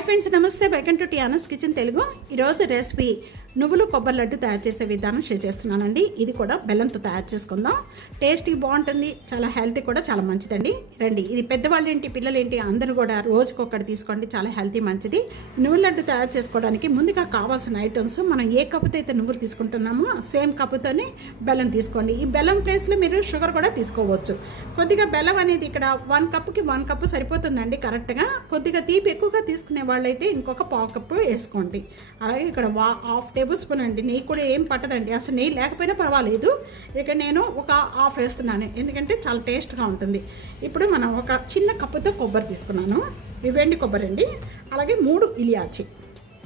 Hi friends నమస్తే. Welcome to Tiana's kitchen Telugu ఈరోజు recipe నువ్వులు కొబ్బరి లడ్డు తయారు చేసే విధానం షేర్ చేస్తున్నానండి. ఇది కూడా బెల్లంతో తయారు చేసుకుందాం. టేస్టీ బాగుంటుంది. చాలా హెల్తీ కూడా చాలా మంచిదండి. రండి ఇది పెద్దవాళ్ళు ఏంటి పిల్లలు అందరూ కూడా రోజుకొకటి తీసుకోండి. చాలా హెల్తీ మంచిది. నువ్వుల లడ్డు తయారు చేసుకోవడానికి ముందుగా కావాల్సిన ఐటమ్స్ మనం ఏ కప్పుతో అయితే నువ్వులు తీసుకుంటున్నామో సేమ్ కప్పుతోనే బెల్లం తీసుకోండి. ఈ బెల్లం ప్లేస్లో మీరు షుగర్ కూడా తీసుకోవచ్చు. కొద్దిగా బెల్లం అనేది ఇక్కడ వన్ కప్పుకి వన్ కప్పు సరిపోతుందండి కరెక్ట్గా. కొద్దిగా తీపి ఎక్కువగా తీసుకునే వాళ్ళైతే ఇంకొక పావు కప్పు వేసుకోండి. అలాగే ఇక్కడ వా హాఫ్ టేబుల్ స్పూన్ అండి. నెయ్యి కూడా ఏం పట్టదండి. అసలు నెయ్యి లేకపోయినా పర్వాలేదు. ఇక నేను ఒక హాఫ్ వేస్తున్నాను. ఎందుకంటే చాలా టేస్ట్గా ఉంటుంది. ఇప్పుడు మనం ఒక చిన్న కప్పుతో కొబ్బరి తీసుకున్నాను. ఇవేండి కొబ్బరి అండి. అలాగే మూడు ఇలియాచి.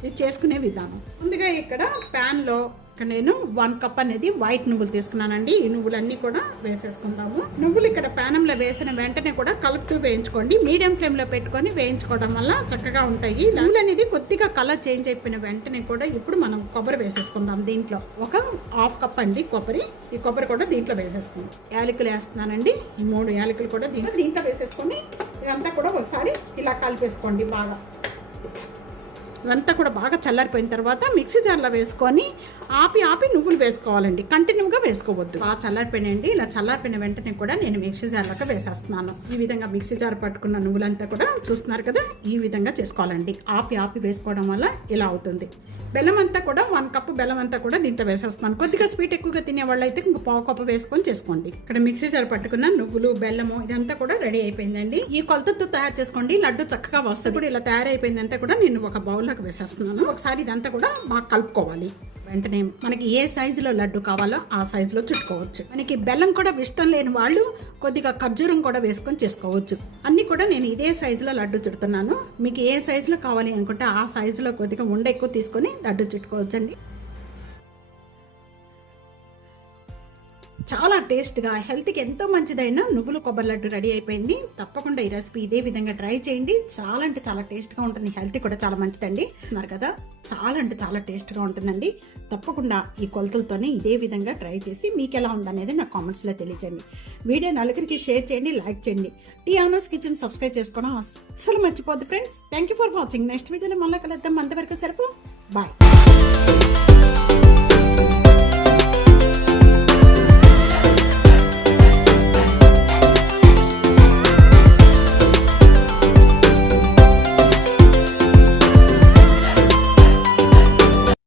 ఇది చేసుకునే విధానం. ముందుగా ఇక్కడ ప్యాన్లో ఇక్కడ నేను వన్ కప్ అనేది వైట్ నువ్వులు తీసుకున్నానండి. ఈ నువ్వులన్నీ కూడా వేసేసుకుందాము. నువ్వులు ఇక్కడ ప్యానంలో వేసిన వెంటనే కూడా కలుపుతూ వేయించుకోండి. మీడియం ఫ్లేమ్లో పెట్టుకొని వేయించుకోవడం వల్ల చక్కగా ఉంటాయి. నువ్వులు అనేది కొద్దిగా కలర్ చేంజ్ అయిపోయిన వెంటనే కూడా ఇప్పుడు మనం కొబ్బరి వేసేసుకుందాం దీంట్లో. ఒక హాఫ్ కప్ అండి కొబ్బరి. ఈ కొబ్బరి కూడా దీంట్లో వేసేసుకుందాం. యాలకులు వేస్తున్నానండి. ఈ మూడు యాలకులు కూడా దీంట్లో దీంట్లో వేసేసుకొని ఇదంతా కూడా ఒకసారి ఇలా కలిపేసుకోండి బాగా. ఇవంతా కూడా బాగా చల్లారిపోయిన తర్వాత మిక్సీ జార్లో వేసుకొని ఆపి ఆపి నువ్వులు వేసుకోవాలండి. కంటిన్యూగా వేసుకోవద్దు. బాగా చల్లారిపోయినండి ఇలా చల్లారిపోయిన వెంటనే కూడా నేను మిక్సీ జార్లోకి వేసేస్తున్నాను. ఈ విధంగా మిక్సీ జార్ పట్టుకున్న నువ్వులంతా కూడా చూస్తున్నారు కదా ఈ విధంగా చేసుకోవాలండి. ఆపి ఆపి వేసుకోవడం వల్ల ఇలా అవుతుంది. బెల్లం అంతా కూడా వన్ కప్ బెల్లం అంతా కూడా దీంట్లో వేసేస్తున్నాను. కొద్దిగా స్వీట్ ఎక్కువగా తినే వాళ్ళు అయితే ఇంకో పావు కప్పు వేసుకొని చేసుకోండి. ఇక్కడ మిక్సీ జార్ పట్టుకున్న నువ్వులు బెల్లము ఇదంతా కూడా రెడీ అయిపోయిందండి. ఈ కొలతతో తయారు చేసుకోండి. లడ్డు చక్కగా వస్తుంది. ఇప్పుడు ఇలా తయారైపోయిందంతా కూడా నేను ఒక బౌల్లోకి వేసేస్తున్నాను. ఒకసారి ఇదంతా కూడా బాగా కలుపుకోవాలి. వెంటనే మనకి ఏ సైజులో లడ్డు కావాలో ఆ సైజులో చుట్టుకోవచ్చు. మనకి బెల్లం కూడా ఇష్టం లేని వాళ్ళు కొద్దిగా ఖర్జూరం కూడా వేసుకొని చేసుకోవచ్చు. అన్నీ కూడా నేను ఇదే సైజులో లడ్డు చుడుతున్నాను. మీకు ఏ సైజులో కావాలి అనుకుంటే ఆ సైజులో కొద్దిగా ఉండ ఎక్కువ తీసుకొని లడ్డు చుట్టుకోవచ్చండి. చాలా టేస్ట్గా హెల్త్కి ఎంతో మంచిదైన నువ్వులు కొబ్బరి లడ్డు రెడీ అయిపోయింది. తప్పకుండా ఈ రెసిపీ ఇదే విధంగా ట్రై చేయండి. చాలా అంటే చాలా టేస్ట్గా ఉంటుంది. హెల్త్ కూడా చాలా మంచిదండి. అన్నారు కదా చాలా అంటే చాలా టేస్ట్గా ఉంటుందండి. తప్పకుండా ఈ కొలతలతోనే ఇదే విధంగా ట్రై చేసి మీకు ఎలా ఉందనేది నాకు కామెంట్స్లో తెలియజేయండి. వీడియో నలుగురికి షేర్ చేయండి లైక్ చేయండి. టీ ఆనర్స్ కిచెన్ సబ్స్క్రైబ్ చేసుకోవడం అస్సలు మర్చిపోద్దు friends. Thank you for watching next వీడియోలో మళ్ళీ కలుద్దాం. అంతవరకు సరిపో బాయ్